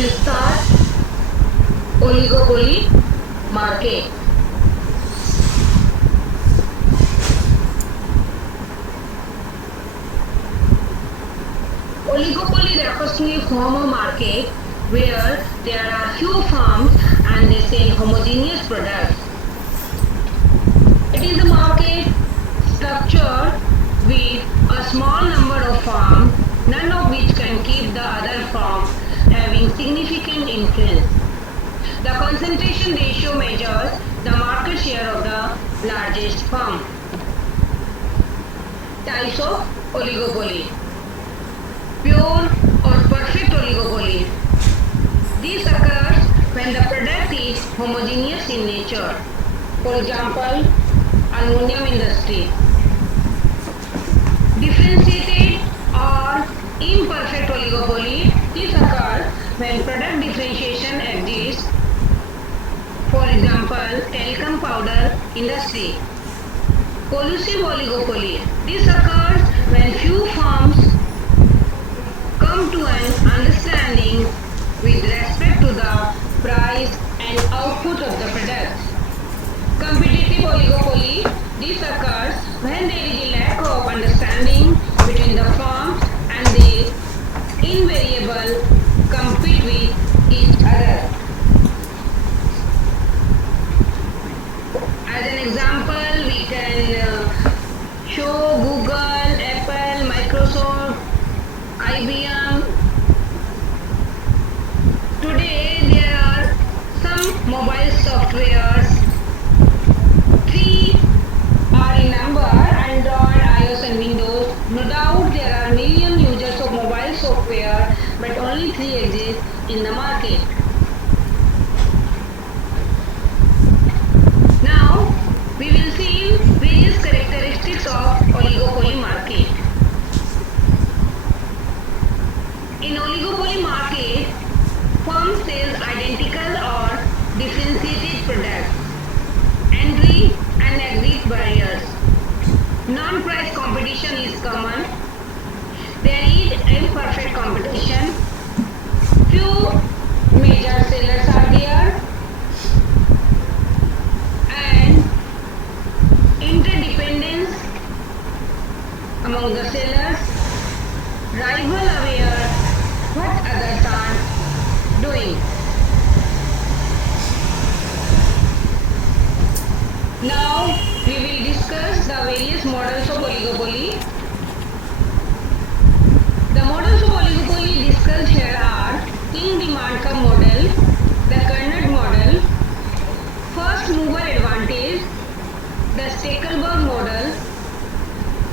will start Oligopoly Market. Oligopoly refers to a form of market where there are few firms and they sell homogeneous products. It is a market structure with a small number of firms, none of which can keep the other from having significant influence. The concentration ratio measures the market share of the largest firm. Types of oligopoly. Pure or perfect oligopoly. This occurs when the product is homogeneous in nature. For example, aluminum industry. Differentiated or imperfect oligopoly. This occurs when product differentiation exists. For example, talcum powder industry. Collusive oligopoly. This occurs when few firms come to an understanding with respect to the price and output of the products. Competitive oligopoly. This occurs when there is a lack of understanding between the firms and they invariably compete with each other. As an example, we can show Google, Apple, Microsoft, IBM. Today there are some mobile softwares. 3 are in number: Android, iOS and Windows. No doubt there are million users of mobile software, but only 3 exist in the market. Now we will see various characteristics of oligopoly market. In oligopoly market, firm sells identical or differentiated products. Entry and exit barriers. Non-price competition is common. There is imperfect competition. Few major sellers are there. And interdependence among the sellers. Rival aware what others are doing. Now we will discuss the various models of oligopoly. The models of oligopoly discussed here are King demand curve model, the Carnot model, first mover advantage, the Stackelberg model,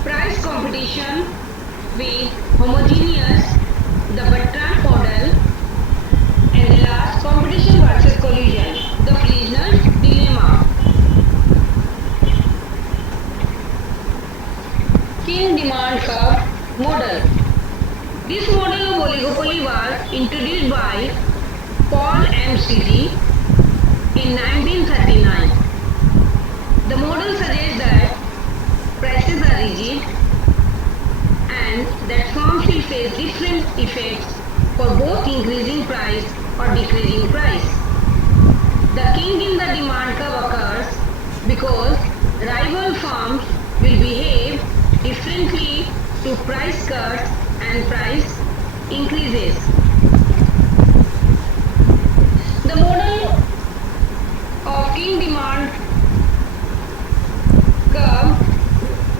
price competition with homogeneous, the Bertrand model, and the last competition versus collusion, the Fleissner's dilemma. King demand curve model. This model of oligopoly was introduced by Paul M. Citi in 1939. The model suggests that prices are rigid and that firms will face different effects for both increasing price or decreasing price. The king in the demand curve occurs because rival firms will behave differently to price cuts and price increases. The model of king demand curve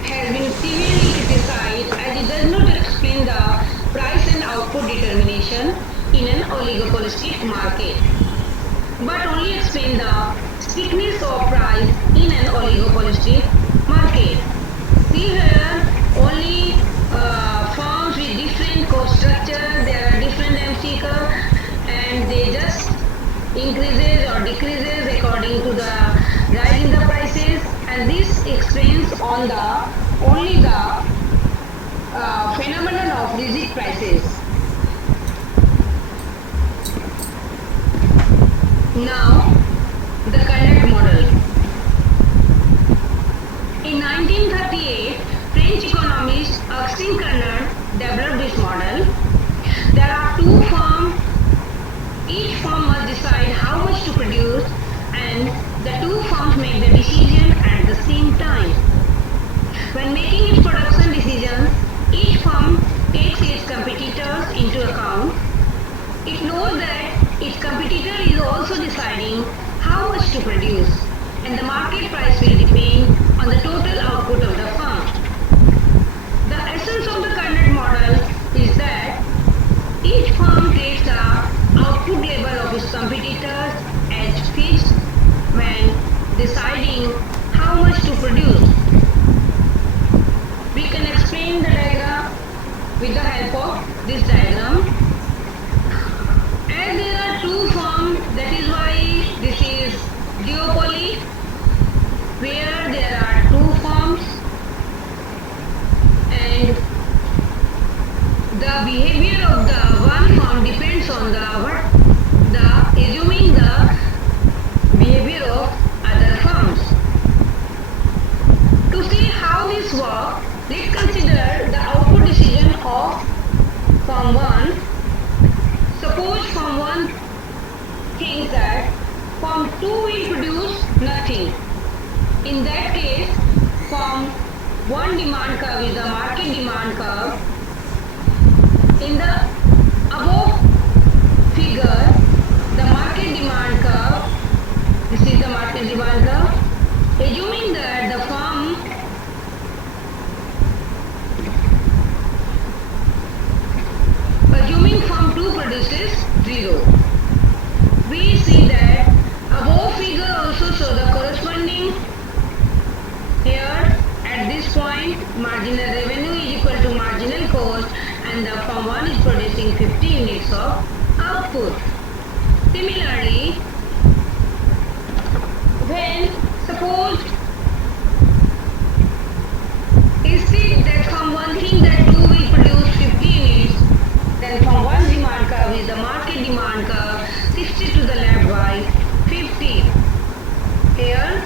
has been severely criticized as it does not explain the price and output determination in an oligopolistic market, but only explain the stickiness of price in an oligopolistic market. See here, only firms with different cost structure, there are different MC curve and they just increases or decreases according to the rise in the prices, and this explains on the only the phenomenon of rigid prices. Now the Carnot model. In 1938, French economist Augustin Carnot developed this model. There are two firms Its competitor is also deciding how much to produce, and the market price will depend on the total output of the firm. The essence of the Carnot model is that each firm takes the output level of its competitors as fixed when deciding how much to produce. We can explain the diagram with the help of this diagram. As there are two firms, that is why this is duopoly, where there are two firms and the behavior of the one firm depends on assuming the behavior of other firms. To see how this works, let's consider the output decision of firm 1. Suppose firm 1 thinks that firm 2 will produce nothing. In that case, firm 1 demand curve is the market demand curve. In the above figure, the market demand curve, this is the market demand curve, assuming that the firm firm 2 produces 0. We see that above figure also show the corresponding here at this point marginal revenue is equal to marginal cost, and the firm 1 is producing 50 units of output. Similarly, when suppose instead that firm 1 thinks that 2 will produce 50 units, then firm 1's demand curve is the market demand curve 60 to the left by 50. Here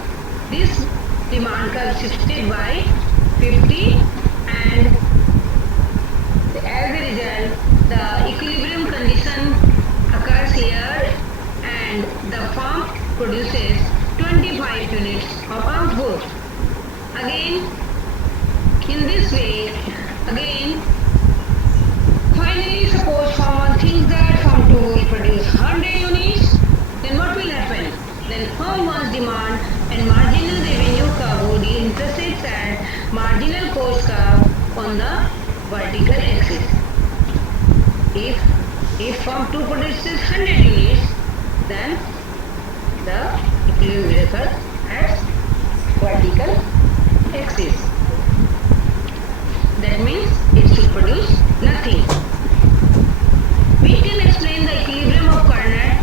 this demand curve shifted by 50, and as a result the equilibrium condition occurs here and the firm produces 25 units of output. Again, in this way, again, finally suppose firm 1 thinks that firm 2 will produce 100 units, then what will happen? Then firm 1's demand and marginal revenue curve would intersect at marginal cost curve on the vertical axis. If firm 2 produces 100 units, then the equilibrium curve has vertical axis. That means it should produce nothing. We can explain the equilibrium of Carnot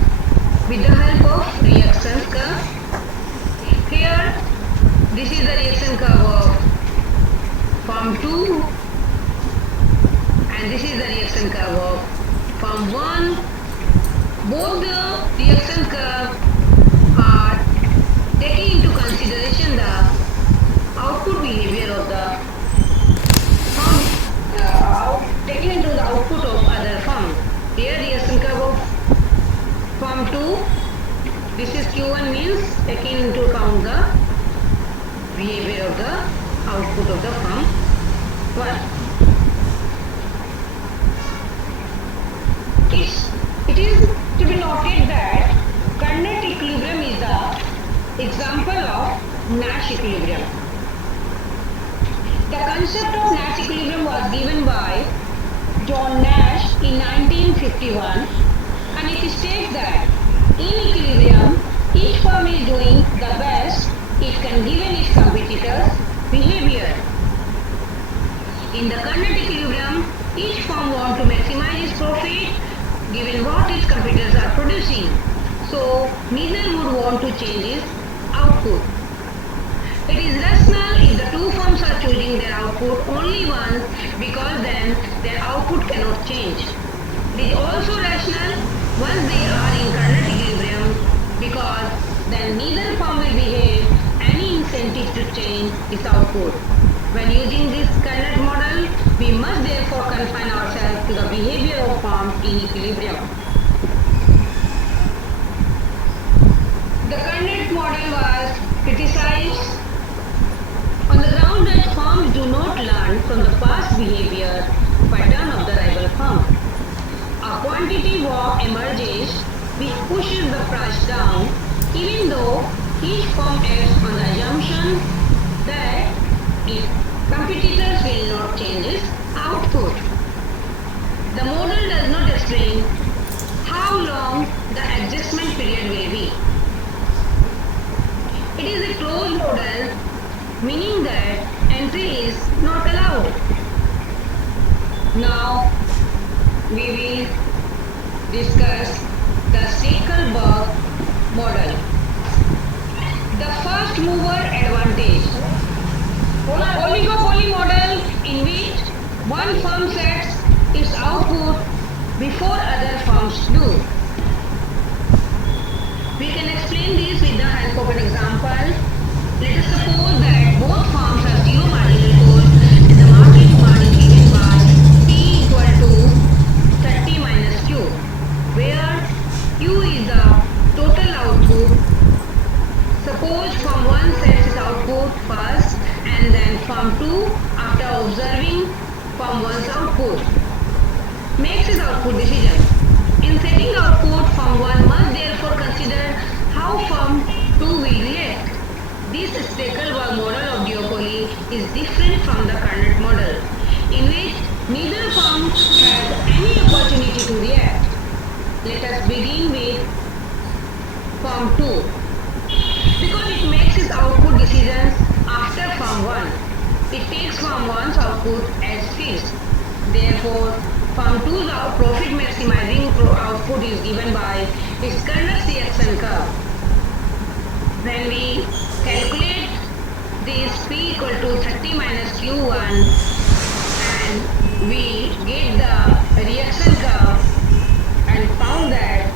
with the help of reaction curve. Here, this is the reaction curve of firm 2 and this is the reaction curve of firm 1. Both the reaction curve are taking into consideration the output behavior of the firm, taking into the output of other firm. Here reaction curve of firm 2, this is Q1 means taking into account the behavior of the output of the firm 1. It is to be noted that Carnot equilibrium is the example of Nash equilibrium. The concept of Nash equilibrium was given by John Nash in 1951, and it states that in equilibrium, each firm is doing the best it can given its competitors' behavior. In the Carnot equilibrium, each firm wants to maximize its profit given what its competitors are producing. So neither would want to change its output. It is rational if the two firms are choosing their output only once, because then their output cannot change. It is also rational once they are in Carnot equilibrium, because then neither firm will behave any incentive to change its output. When using this Carnot model, we must therefore confine ourselves to the behavior of firms in equilibrium. The Carnot model was criticized on the ground that firms do not learn from the past behavior pattern of the rival firm. A quantity war emerges, we pushes the price down, even though each firm acts on the assumption that its competitors will not change its output. The model does not explain how long the adjustment period will be. It is a closed model, meaning that entry is not allowed. Now we will discuss the Stackelberg model. The first mover advantage. Oligopoly model in which one firm sets its output before other firms do. We can explain this with the help of an example. Let us suppose that both firms have zero marginal cost and the market margin given by P equal to 30 minus Q, where Q is the total output. Suppose firm 1 sets its output first and then firm 2, after observing firm 1's output, makes its output decision. In setting output, firm 1 must therefore consider how firm 2 will react. This Stackelberg model of duopoly is different from the Carnot model, in which neither firm has any opportunity to react. Let us begin with firm 2, because it makes its output decisions after firm 1. It takes firm 1's output as fixed. Therefore, firm 2's profit maximizing output is given by its Carnot reaction curve. When we calculate this P equal to 30 minus Q1 and we get the reaction curve and found that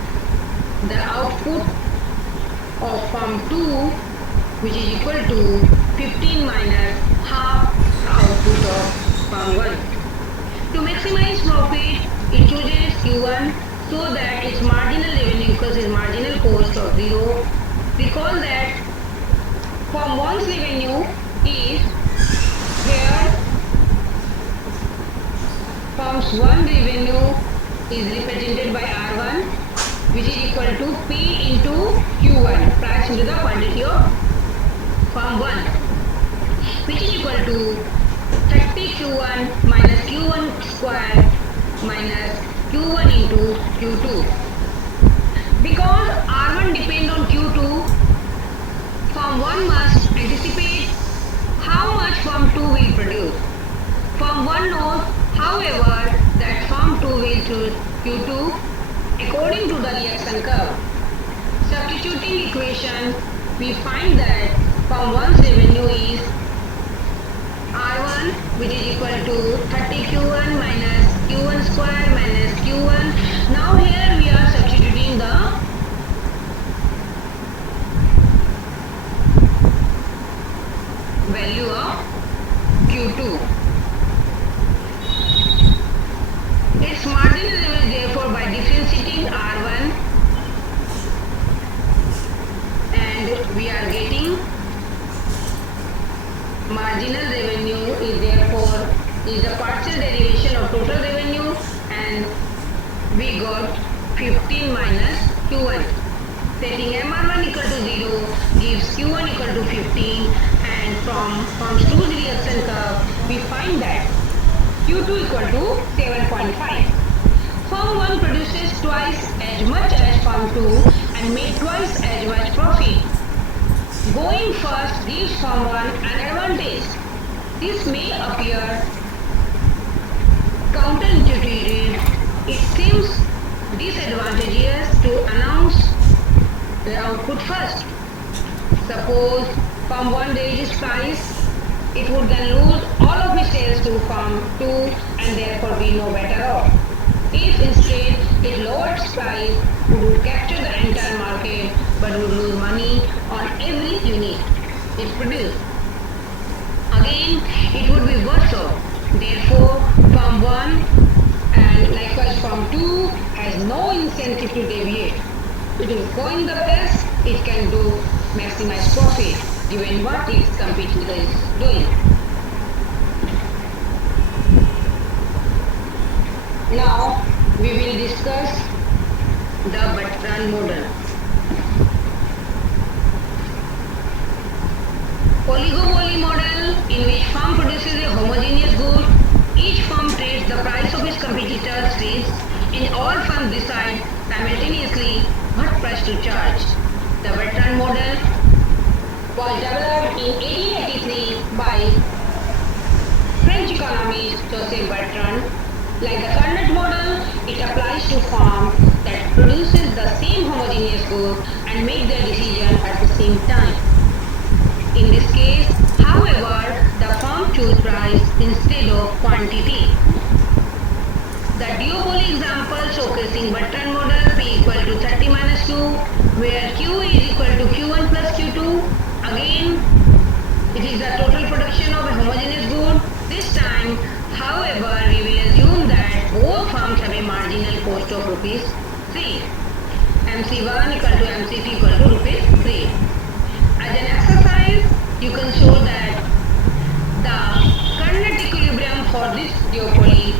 the output of firm 2, which is equal to 15 minus half output of firm 1. To maximize profit, it chooses Q1 so that its marginal revenue equals its marginal cost of 0. Recall that firm 1's revenue is here. Firm's 1 revenue is represented by R1, which is equal to P into Q1, price into the quantity of firm 1, which is equal to 30 Q1 minus Q1 square minus Q1 into Q2. Because R1 depends on Q2, firm 1 must anticipate how much firm 2 will produce. Firm 1 knows, however, that firm 2 will choose Q2 according to the reaction curve. Substituting equation, we find that firm 1's revenue is R1, which is equal to 30 Q1 minus Q1 square minus Q1. Now here we are substituting the value of Q2. Its marginal level, therefore, by differentiating R1, and we are getting marginal revenue is therefore is a partial derivation of total revenue, and we got 15 minus Q1. Setting MR1 equal to 0 gives Q1 equal to 15, and from firm's 2's reaction curve we find that Q2 equal to 7.5. Firm 1 produces twice as much as firm 2 and made twice as much profit. Going first gives firm 1 an advantage. This may appear counterintuitive. It seems disadvantageous to announce the output first. Suppose firm 1 raises price, it would then lose all of its sales to firm 2 and therefore be no better off. If instead it lowered its price, it would capture the entire market but would lose money on every unit it produced. Again, it would be worse off. Therefore, firm 1 and likewise firm 2 has no incentive to deviate. It is going the best it can do maximize profit given what its competitor is doing. Now we will discuss the Bertrand model. Oligopoly model, in which firm produces a homogeneous good. Each firm trades the price of its competitors' goods, and all firms decide simultaneously what price to charge. The Bertrand model was developed in 1883 by French economist Joseph Bertrand. Like the Carnot model, it applies to firms that produces the same homogeneous good and make their decision at the same time. In this case, however, the firm choose price instead of quantity. The duopoly example showcasing Bertrand model P equal to 30 minus 2, where Q is equal to Q1 plus Q2. Again, it is the total production of a homogeneous good. This time, however, we will assume that both firms have a marginal cost of rupees 3. MC1 equal to MC2 equal to rupees 3. As an exercise, you can show that the Carnot equilibrium for this duopoly,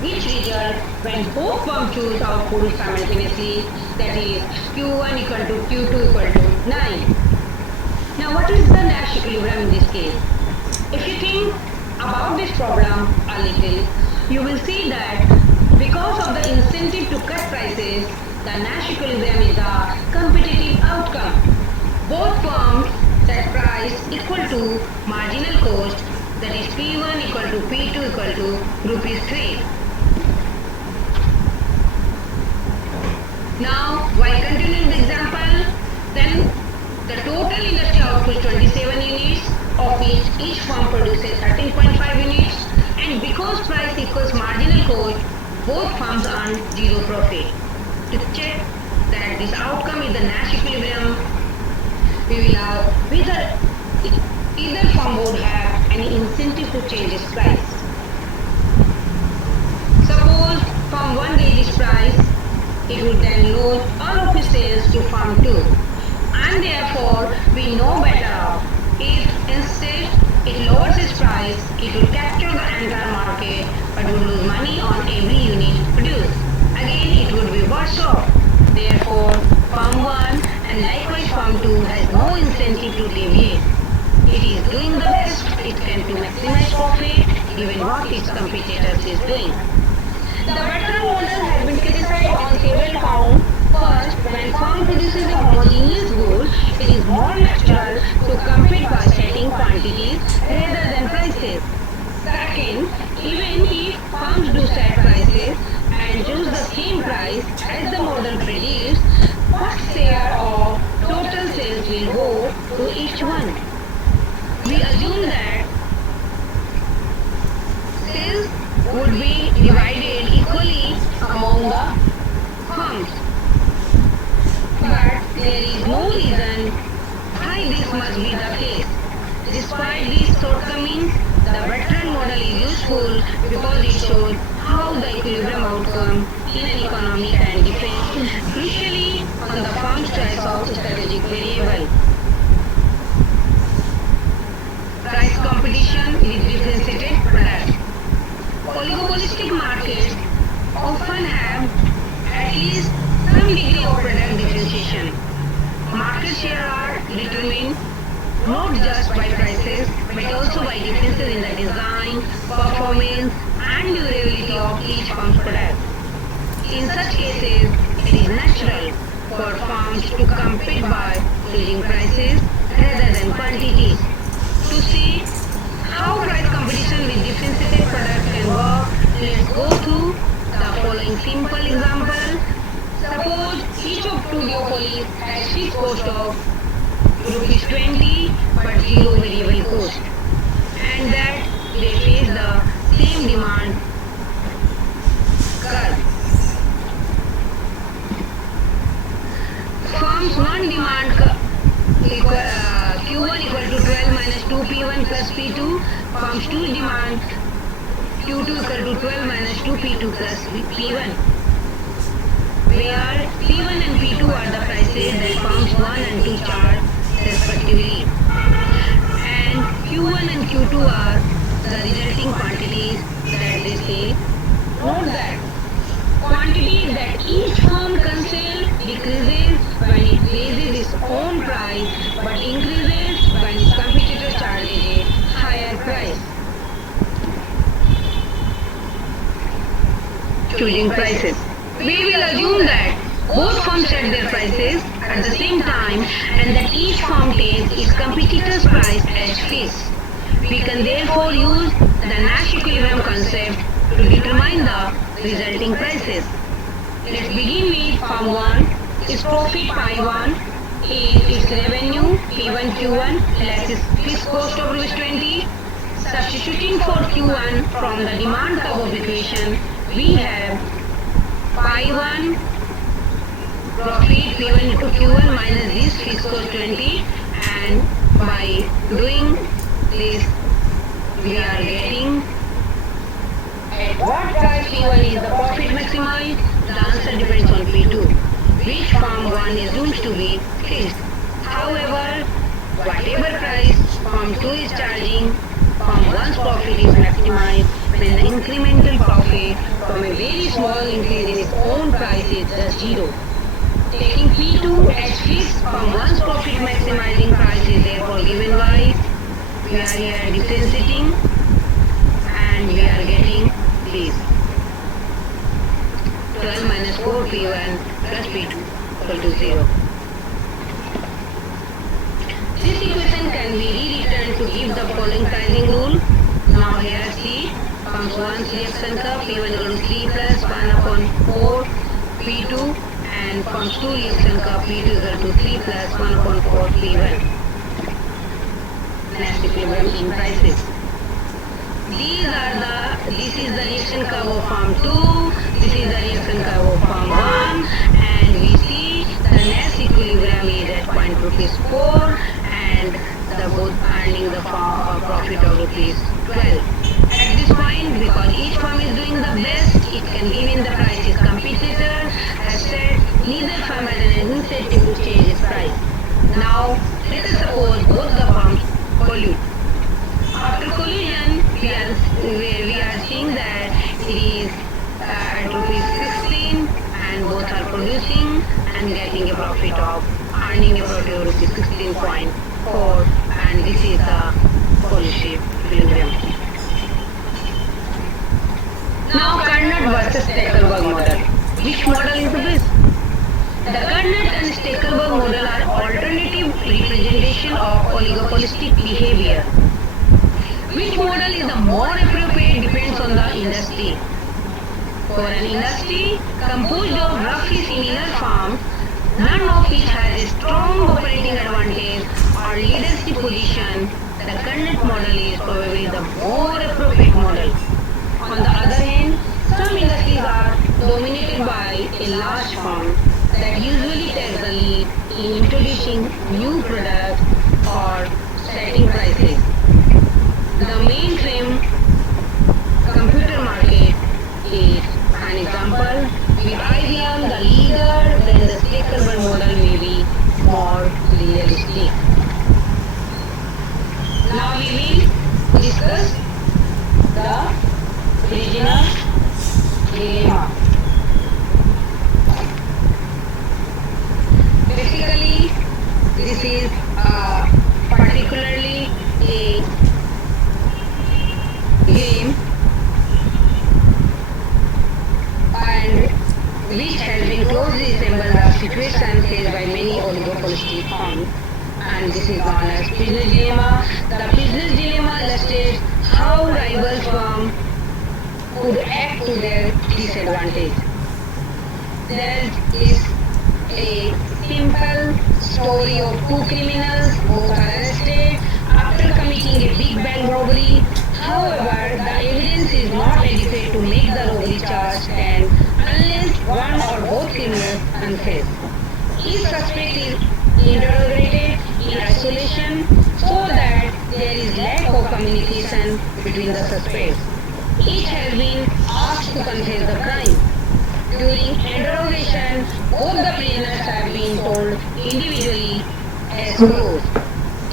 which result when both firms choose output simultaneously, that is Q1 equal to Q2 equal to 9. Now what is the Nash equilibrium in this case? If you think about this problem a little, you will see that because of the incentive to cut prices, the Nash equilibrium is a competitive outcome. Both firms set price equal to marginal cost, that is P1 equal to P2 equal to rupees 3. Now, while continuing the example, then the total industry output is 27 units, of which each firm produces 13.5 units, and because price equals marginal cost, both firms earn zero profit. To check that this outcome is the Nash equilibrium, we will have whether either firm would have any incentive to change its price. Suppose firm 1 raises price, it would then lose all of its sales to firm 2, and therefore we know better off. If instead it lowers its price, it would capture the entire market but would lose money on every unit produced. Again, it would be worse off. Therefore, firm 1 and likewise firm 2 has no incentive to deviate. It is doing the best it can to maximize profit given what its competitors is doing. The Bertrand model has been criticized on several counts. First, when firm produces a homogeneous good, it is more natural to compete by setting quantities rather than prices. Second, even if firms do set prices and choose the same price as the model predicts, what share of total sales will go to each one? We assume that sales would be divided equally among the firms. But there is no reason why this must be the case. Despite these shortcomings, the Bertrand model is useful because it shows how the equilibrium outcome in an economy can depend crucially on the firm's choice of strategic variable. Price competition with differentiated products. Oligopolistic markets often have at least some degree of product differentiation. Market share are determined not just by prices but also by differences in the design, performance and durability of each firm's product. In such cases, it is natural for firms to compete by choosing prices rather than quantities. To see how price competition with differentiated products can work, let's go through the following simple example. Suppose each of two duopolies has fixed cost of rupees 20 but zero variable cost, and that they face the same demand curve. Firms 1 demand Q1 equal to 12 minus 2 P1 plus P2. Firms 2 demand Q2 equal to 12 minus 2 P2 plus P1. Where P1 and P2 are the prices that firms 1 and 2 charge respectively. And Q1 and Q2 are the resulting quantities that they sell. Note that quantities that each firm can sell own price but increases when its competitors charge a higher price. Choosing prices. We will assume that both firms set their prices at the same time and that each firm takes its competitor's price as fixed. We can therefore use the Nash equilibrium concept to determine the resulting prices. Let's begin with firm 1. Its profit pi 1 is its revenue P1 Q1 less its fixed cost of rupees 20. Substituting for Q1 from the demand curve of equation, we have pi 1 profit P1 into Q1 minus this fixed cost 20, and by doing this we are getting at what price P1 is the profit maximized. The answer depends on P2, which firm 1 assumes to be fixed. However, whatever price firm 2 is charging, firm 1's profit is maximized when the incremental profit from a very small increase in its own price is just 0. Taking P2 as fixed, firm 1's profit maximizing price is therefore given by, we are here differentiating and we are getting this. 12 minus 4 P1 plus P2 equal to 0. This equation can be rewritten to give the following pricing rule. Now here see firms 1's reaction curve P1 equal to 3 plus 1 upon 4 P2 and firms 2 reaction curve P2 equal to 3 plus 1 upon 4 P1. Nash equilibrium in prices. This is the reaction curve of firm 2, this is the reaction curve of firm 1, and we see the Nash equilibrium is at point rupees 4 and the both earning the profit of rupees 12. At this point, because each firm is doing the best, it can give in the price its competitor has said neither firm has an incentive to change its price. Now, let us suppose both the firms collude. After collusion, we are seeing that it is at rupees 16 and both are producing and getting a profit of earning a profit of rupees 16.4, and this is the collusive equilibrium. Now Carnot versus Stackelberg model. Which model is the best? The Carnot and Stackelberg model are alternative representation of oligopolistic behavior. Which model is the more appropriate depends on the industry. For an industry composed of roughly similar firms, none of which has a strong operating advantage or leadership position, the Carnot model is probably the more appropriate model. On the other hand, some industries are dominated by a large firm that usually takes the lead in introducing new products or setting prices. The mainframe computer market is an example. With IBM the leader, then the Stackelberg model may be more realistic. Now we will discuss the prisoner's dilemma. Basically, this is particularly a game and which has been closely resembled the situation faced by many oligopolistic firms, and this is known as prisoner's dilemma. The prisoner's dilemma illustrates how rival firms could act to their disadvantage. There is a simple story of two criminals, both are arrested after committing a big bank robbery. However, the evidence is not adequate to make the robbery charge stand unless one or both criminals confess. Each suspect is interrogated in isolation so that there is lack of communication between the suspects. Each has been asked to confess the crime. During interrogation, both the prisoners have been told individually as follows.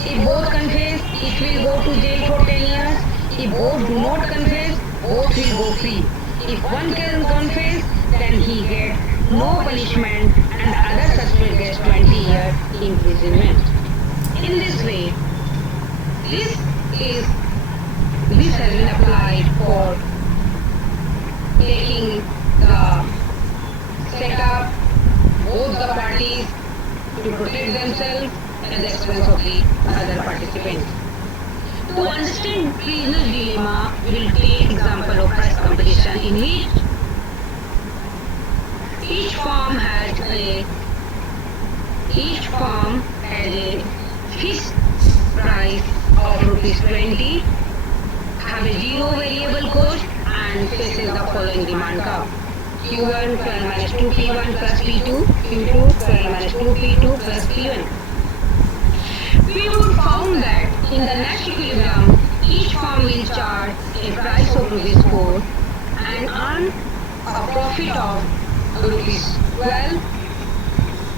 If both confess, each will go to jail for 10 years. If both do not confess, both will go free. If one can confess, then he gets no punishment and the other suspect gets 20 years in prison. imprisonment. In this way, this is this has been applied for taking the setup, both the parties to protect themselves at the expense of the other participants. To understand prisoner's dilemma, we'll take example of price competition in which each firm has a fixed price of rupees 20, have a zero variable cost and faces the following demand curve. Q1 12 minus 2P1 plus P2, Q2 12 minus 2P2 plus P1. We would found that in the next equilibrium, each firm will charge a price of rupees 4 and earn a profit of rupees 12,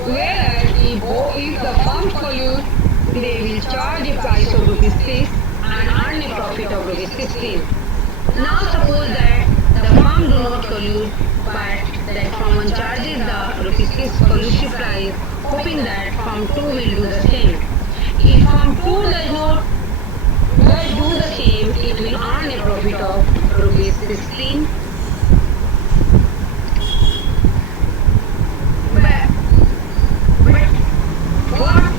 whereas if the firms collude, they will charge a price of rupees 6 and earn a profit of rupees 16. Now suppose that the firm do not collude, but that firm 1 charges the rupees 6 collusive price, hoping that firm 2 will do the same. If firm 2 does do the same, it will earn a profit of rupees 16. But what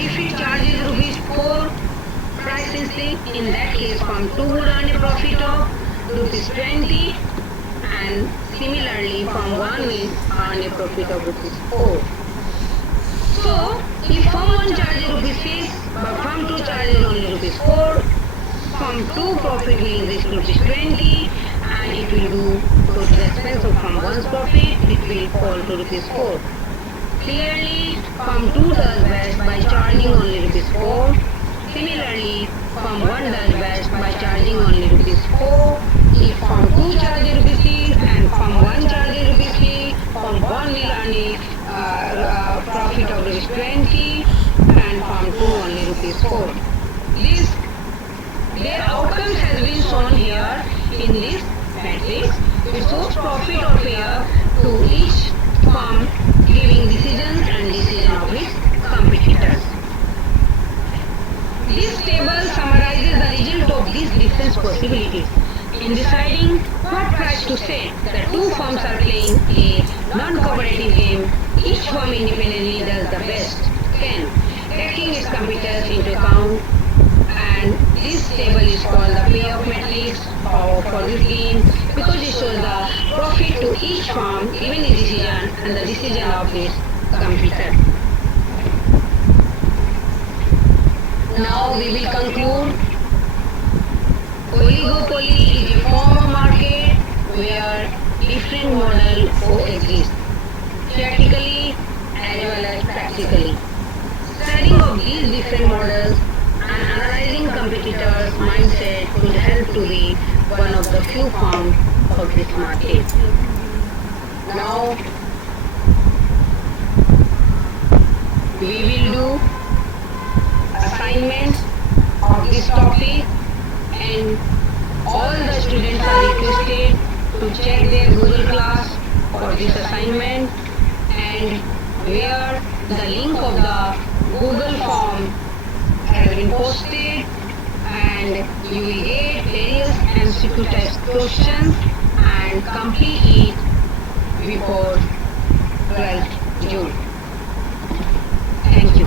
if it charges rupees 4 price instead? In that case, firm 2 would earn a profit of rupees 20, and similarly firm 1 will earn a profit of rupees 4. So, if firm 1 charges rupees 6, but firm 2 charges only rupees 4, firm 2 profit will increase to rupees 20, and it will go to the expense of firm 1's profit, it will fall to rupees 4. Clearly, firm 2 does best by charging only rupees 4. Similarly, firm 1 does best by charging only rupees 4. If firm 2 charges rupees 6 and firm 1 charges rupees 3, firm 1 will earn a profit of rupees 20 and firm 2 only rupees 4. Their outcomes has been shown here in this matrix. It shows profit or payoff to each firm, giving decisions and decision of its competitors. This table summarizes the result of these different possibilities. In deciding what price to set, the two firms are playing a non-cooperative game. Each firm independently does the best can, taking its competitors into account, and this table is called the payoff matrix for this game because it shows the profit to each firm given the decision and the decision of its competitor. Now we will conclude. Oligopoly is a form of market where different models coexist, theoretically as well as practically. Studying of these different models and analyzing competitors' mindset could help to be one of the few forms of this market. Now we will do assignments of this topic, and all the students are requested to check their Google class for this assignment, and where the link of the Google form has been posted, and you will get various MCQ test questions and complete it before 12th June. Thank you.